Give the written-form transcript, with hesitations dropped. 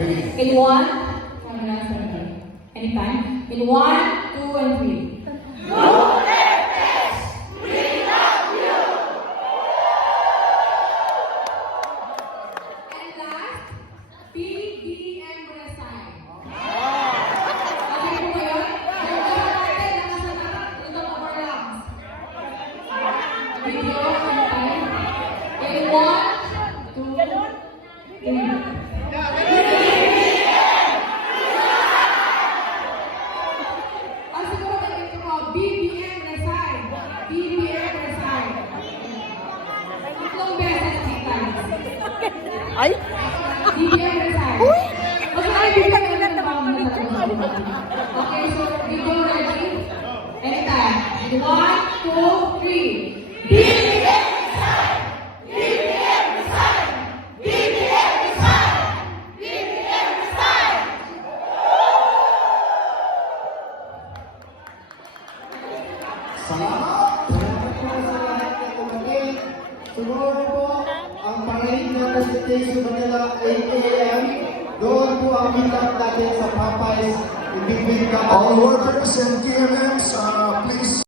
In one, anytime. In one, two, and three. And last, BBM resign. Okay po ba yun? Ganda natin, nakasagot. Ito po our lungs. Video, anytime. In one, two, three. Siguro ganito po, BBM resign. BBM resign. Tatlong beses kita. Ay! BBM resign. Mas ay BBM resign na Okay, so we go ready. Anytime. One, two, three. BBM resign. BBM resign. BBM resign. BBM resign. Salamat! Salamat po sa lahat ng kumalit. Sumunod po ang parade ng Presentation Manila 8 a.m. Doon po ang meetup natin sa Popeyes. Ibigay ka. All workers and TMMs, please